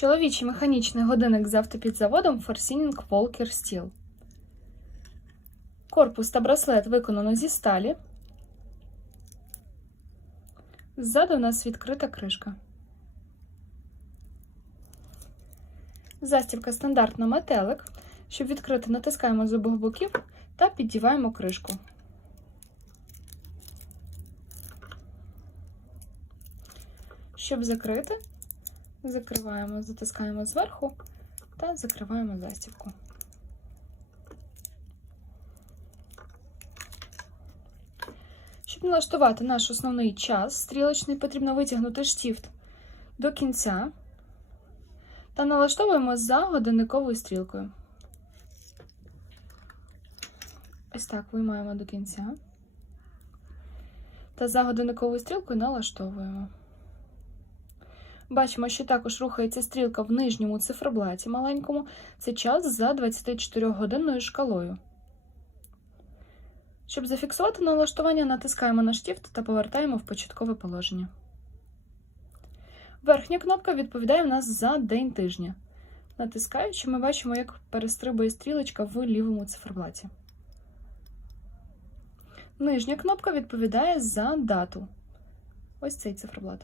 Чоловічий механічний годинник з автопідзаводом Forcing Walker Steel. Корпус та браслет виконано зі сталі. Ззаду у нас відкрита кришка. Застібка стандартна метелик. Щоб відкрити, натискаємо з обох боків та піддіваємо кришку. Щоб закрити, закриваємо, затискаємо зверху та закриваємо застібку. Щоб налаштувати наш основний час стрілочний, потрібно витягнути штифт до кінця та налаштовуємо за годинниковою стрілкою. Ось так виймаємо до кінця. Та за годинниковою стрілкою налаштовуємо. Бачимо, що також рухається стрілка в нижньому циферблаті маленькому. Це час за 24-годинною шкалою. Щоб зафіксувати налаштування, натискаємо на штифт та повертаємо в початкове положення. Верхня кнопка відповідає в нас за день тижня. Натискаючи, ми бачимо, як перестрибує стрілочка в лівому циферблаті. Нижня кнопка відповідає за дату. Ось цей циферблат.